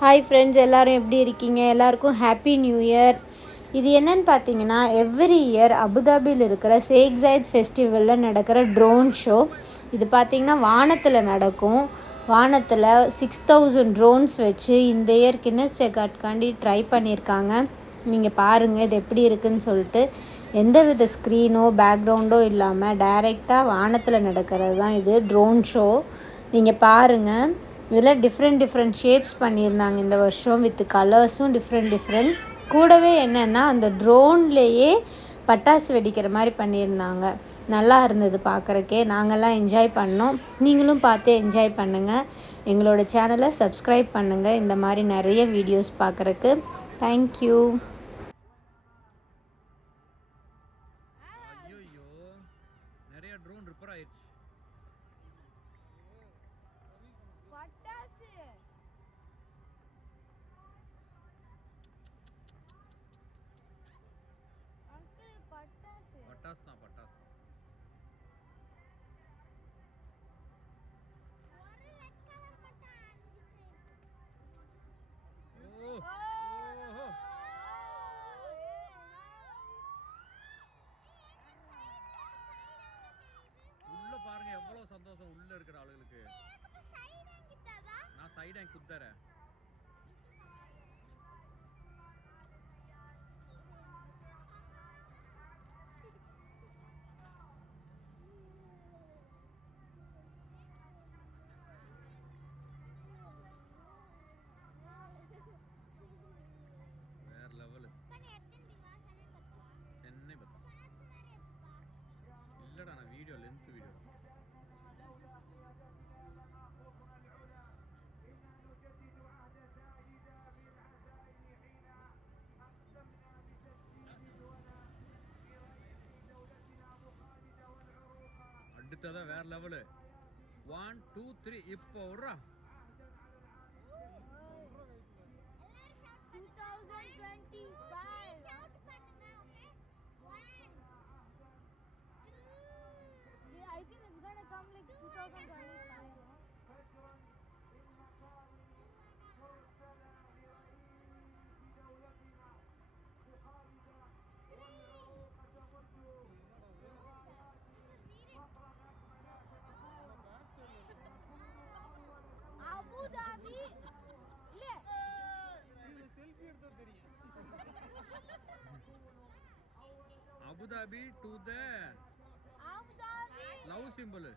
Hi friends, எல்லோரும் எப்படி இருக்கீங்க? எல்லாருக்கும் ஹாப்பி நியூ இயர். இது என்னன்னு பார்த்தீங்கன்னா, எவ்ரி இயர் அபுதாபியில் இருக்கிற ஷேக் ஜாயத் ஃபெஸ்டிவலில் நடக்கிற ட்ரோன் ஷோ. இது பார்த்திங்கன்னா வானத்தில் நடக்கும். வானத்தில் 6000 ட்ரோன்ஸ் வச்சு இந்த இயர் கின்னஸ் ரெக்கார்ட்காண்டி ட்ரை பண்ணியிருக்காங்க. நீங்கள் பாருங்கள் இது எப்படி இருக்குதுன்னு சொல்லிட்டு. எந்த வித ஸ்க்ரீனோ பேக்ரவுண்டோ இல்லாமல் டைரெக்டாக வானத்தில் நடக்கிறது தான் இது ட்ரோன் ஷோ. நீங்கள் பாருங்கள், இதில் டிஃப்ரெண்ட் ஷேப்ஸ் பண்ணியிருந்தாங்க இந்த வருஷம், வித் கலர்ஸும் டிஃப்ரெண்ட். கூடவே என்னென்னா அந்த ட்ரோன்லேயே பட்டாசு வெடிக்கிற மாதிரி பண்ணியிருந்தாங்க. நல்லா இருந்தது பார்க்குறக்கே. நாங்கள்லாம் என்ஜாய் பண்ணோம். நீங்களும் பார்த்து என்ஜாய் பண்ணுங்கள். எங்களோட சேனலை சப்ஸ்கிரைப் பண்ணுங்கள் இந்த மாதிரி நிறைய வீடியோஸ் பார்க்குறக்கு. தேங்க்யூ. நிறைய ட்ரோன் ரிப்பேர் ஆயிடுச்சு. பட்டாசு அங்கிள், பட்டாசு தான் பட்டாசு. ஒரு ரெட் கலர் பட்டாசு. ஓ உள்ள பாருங்க எவ்வளவு சந்தோஷம் உள்ள இருக்கிற ஆளுகளுக்கு. நான் சைடு குத்தறேன். வேற லெவல். சென்னை பத்தா இல்லடா, நான் வீடியோ லென்த் வீடியோ. அடுத்ததான் வேற லெவலு. 1 2 3 இப்போ விட்றா. 2025 I think it's gonna come like 2025. Abu Dhabi இல்ல, இது செல்ஃபி எடுத்தா தெரியும். Abu Dhabi to the Abu Dhabi love simple.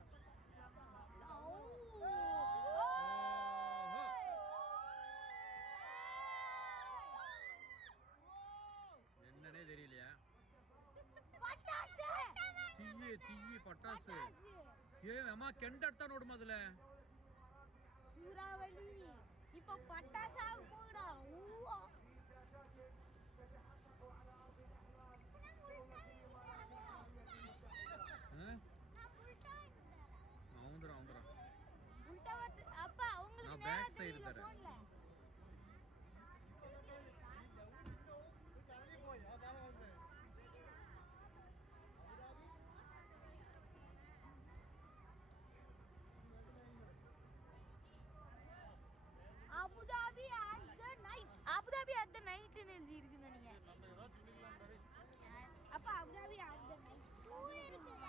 என்னன்னே தெரியலையா? பட்டாசு தீயே பட்டாசு. அம்மா கெண்டட் தான் ஓடும் அதுல. சூறாவளி இப்ப பட்டாசா போடா. அப்பா உங்களுக்கு பேக் சைடு தரேன். Abu Dhabi at the night. Abu Dhabi at the night energy இருக்கு நீங்க. அப்ப அபுதாபி at the night 2 இருக்குல.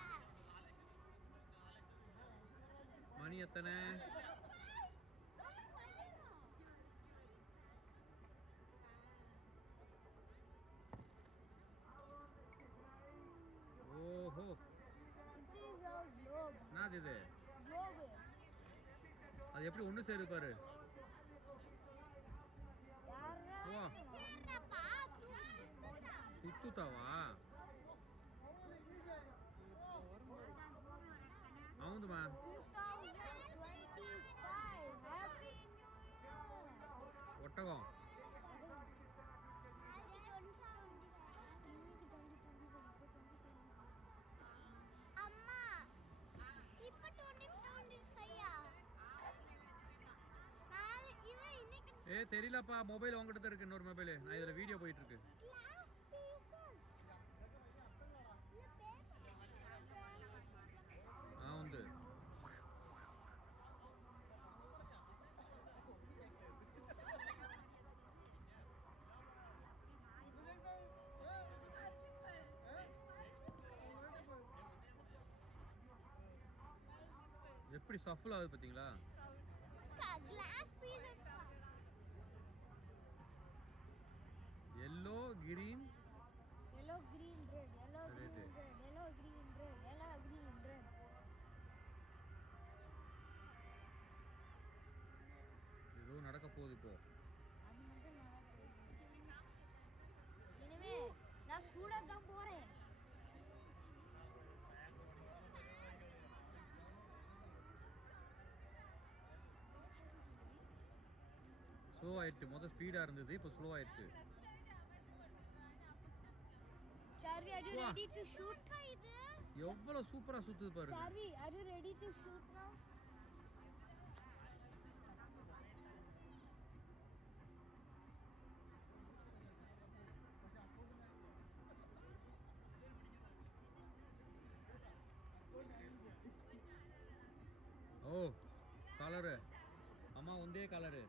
மணி எத்தனை? ஓஹோ, it is a globe. என்னது இது? globe. அது எப்படி ஒண்ணு சேருது பாரு. வா சேரப்பா, சுத்துதாவா? అవునుమా 2025 హ్యాపీ న్యూ ఇయర్. ఒట్టగం அம்மா இப்ப 2025 நான் இவன் இன்னைக்கு தெரியலப்பா. மொபைல் உங்ககிட்ட தான் இருக்கு, இன்னொரு மொபைல். நான் இதுல வீடியோ போயிட்டு இருக்கு. ఉంది. எப்படி சஃபல் ஆகுது பாத்தீங்களா? Glass pieces. yellow green Yellow, green, red. Yellow, green, Red. red. Yellow, green, red. Yellow, green, red. ஏதோ நடக்க போகுது இப்போ. அது மட்டும் நடக்குது. இனிமே நான் சூடா தான் போறேன். ஸ்லோ ஆயிடுச்சு. முதல்ல ஸ்பீடா இருந்தது, இப்போ ஸ்லோ ஆயிடுச்சு. Charvi, are you Wow. ready to shoot? இது எவ்வளவு சூப்பரா சுத்துது பாருங்க. Charvi, are you ready to shoot now? ஓ கலரு அம்மா ಒಂದೇ கலரு.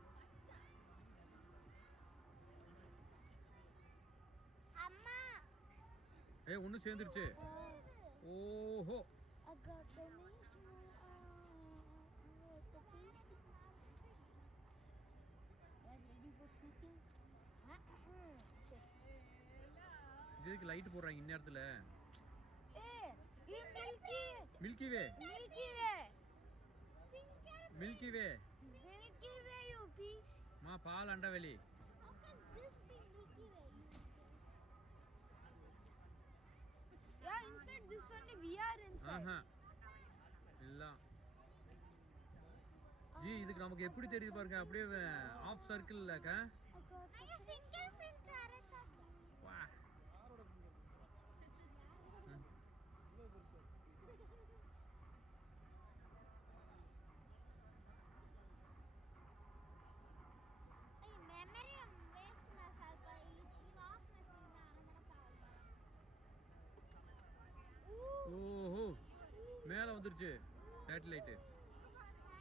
அம்மா ஏய் ஒன்னு சேர்ந்துருச்சு. ஓஹோ I got the nice the piece. Are ready for shooting? இதுக்கு லைட் போடுறாங்க இந்நேரத்துல. Hey, you Milky milky way Milky Way. Milky way Milky Way, you piece. மா பால் அண்டவெளி. How can this be Milky Way? Yeah, inside this only we are inside. ஆஹா இல்ல G இதுக்கு நமக்கு எப்படி தெரியுது பாருங்க, அப்படியே ஆஃப் சர்க்கிள்ல இருக்க. fingerprint வா memory waste na ಸ್ವಲ್ಪ ಇದು ಆಫ್ ನ ஓஹோ மேல வந்துருச்சு satellite.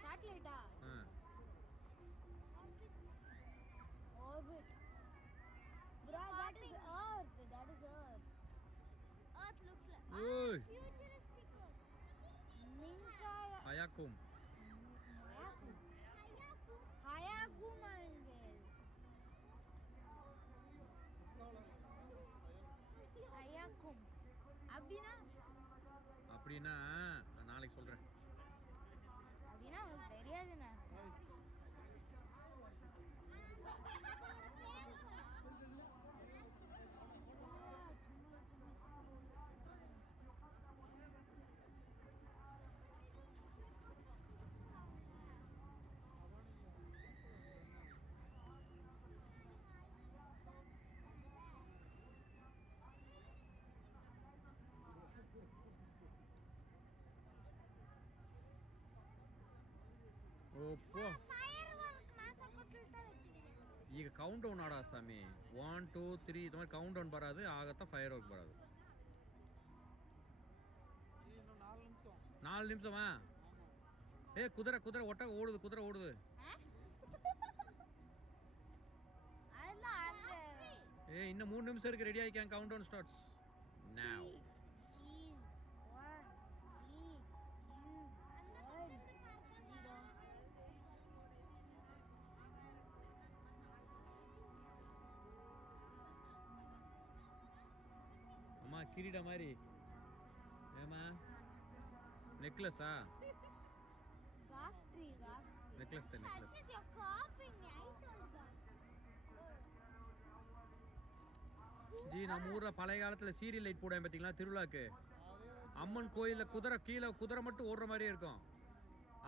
satellite orbit bro, that is earth earth looks like ஓய் futuristic minka ஹயாக்கும் hayakum angel hayakum அப்படினா நான் நாளைக்கு சொல்றேன். அப்படினா உங்களுக்கு தெரியாதுங்க. ಓಪ್ಪೋ ಫೈರ್ವರ್ಕ್ ಮಾಸಕೊತ್ತಿರ್ತಾ ಇಟ್ಟಿದ್ದೀನಿ. ಈಗ ಕೌಂಟ್ ಡೌನ್ ಆಡ ಸ್ವಾಮಿ. 1 2 3 ಇದು மாதிரி ಕೌಂಟ್ ಡೌನ್ ಬರೋದು ಆಗತ್ತಾ ಫೈರ್ ವರ್ಕ್ ಬರೋದು. ಇನ್ನು 4 ನಿಮಿಷ. 4 ನಿಮಿಷமா? ಏ ಕುದುರೆ ಕುದುರೆ ಓಡುದು. ಅಲ್ಲ ಅಂದ್ರೆ ಏ ಇನ್ನು 3 ನಿಮಿಷ ಇருக்கு, ರೆಡಿ ಆಯ್ಕೆ. Count down starts now. 3 1 3 2 1 0. அம்மா கிரீட மாதிரி ஏமா நெக்லஸா? Gastri. நெக்லஸ் தான் necklace. Sachit, you're copying me. I told that. G நம்ம ஊர்ல பழைய காலத்துல சீரியல் லைட் போடுவாங்க பாத்தீங்களா திருவிழாக்கு? அம்மன் கோயில்ல குதிரை மட்டும் ஓடுற மாதிரியே இருக்கும்.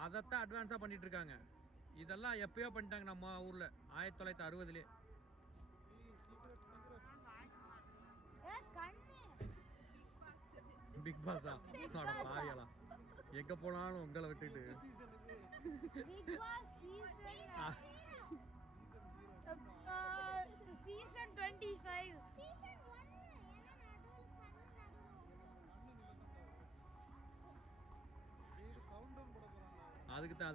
அதைத்தான் அட்வான்ஸா பண்ணிட்டு இருக்காங்க. இதெல்லாம் எப்பயோ பண்ணிட்டாங்க நம்ம ஊர்ல 1960லே. ஏ கண்ணு. பிக் பாஸா? பாவியலா எங்க போனாலும் உங்களை விட்டுட்டு. Big Boss season 25. Season 1 என்ன நடுவுல இது கவுண்ட் டவுன் போட போறாங்க. அதுக்கு தான்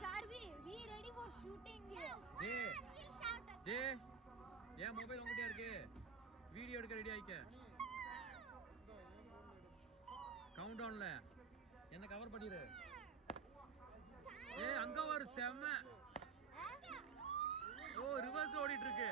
Sharvi, we ready for shooting here. J ஏன் மொபைல் உங்ககிட்ட இருக்கு? வீடியோ எடுக்க ரெடி ஆயிக்க. கவுண்ட் டவுன்ல என்ன கவர் பண்ணிரு. ஏய் அங்க ஒரு செம்ம. ஓ ரிவர்ஸ் ஓடிட்டு இருக்கு.